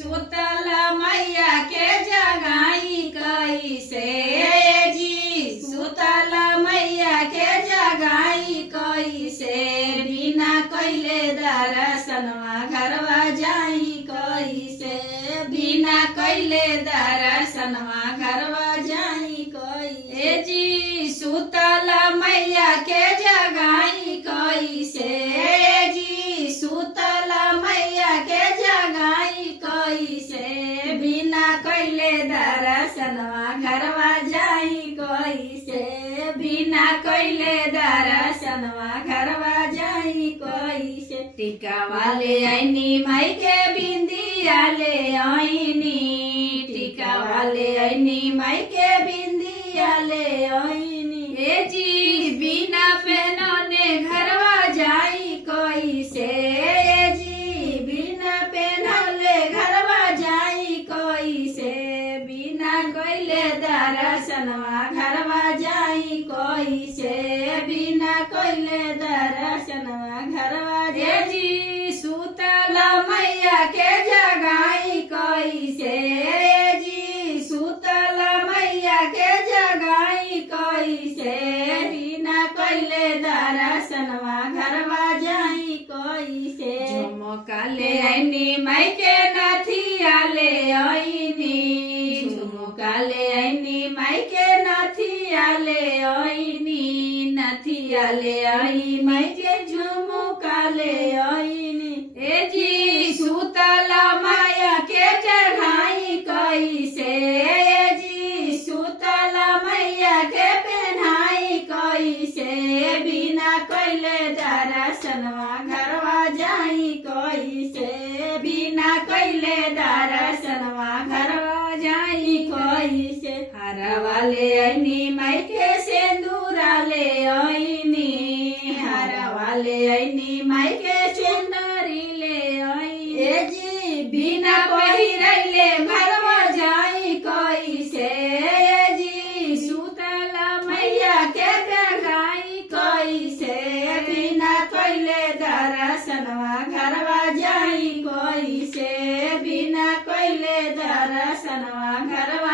सुतल मैया के जगाई कैसे जी सुतल मैया के जगाई कैसे बिना कैले दर्शनवा घरवा जाई कैसे बिना कैले दर्शनवा घरवा जाई कैसे जी सुतल मैया के जगाई कैसे जी सुतल मैया के जगाई कैसे बिना कैले दर्शनवा घरवा जाई कैसे बिना कैले दर्शनवा घरवा जाई कैसे टीका वाले आईनी माई के बिंदिया ले आईनी टीका वाले आईनी माई के बिंदिया ले आईनी ए जी बिना पहनने घरवा जाई कैसे जी बिना पहनले घरवा जाई कैसे बिना कैले दर्शनवा घरवा जाई कैसे बिना कैले दर्शनवा घरवा जी सुतल मैया के जगाई कैसे जी सुतल मैया के जगाई कैसे बिना कैले दर्शनवा घरवा जाई कैसे झुमका ले आईनी माई के नथिया ले आईनी झुमका ले आईनी माई के नथिया ले आईनी नथिया ले आई माई के झुमका ले आईनी ए जी सुतल माया के चढ़ाई कैसे जी सुतल मैया के पहनाई कैसे बिना कैले दर्शनवा घरवा जाई कैसे बिना कैले दर्शनवा घरवा जाई कैसे हरवा ले आईनी माई के सिंदूरा ले आईनी हरवा ले आईनी माई के चुनरी ले आई ए जी बिना पहिरैले घरवा जाई कैसे जी सुतल मैया के जगाई कैसे बिना कैले दर्शनवा घरवा जाई कैसे बिना कैले दर्शनवा घरवा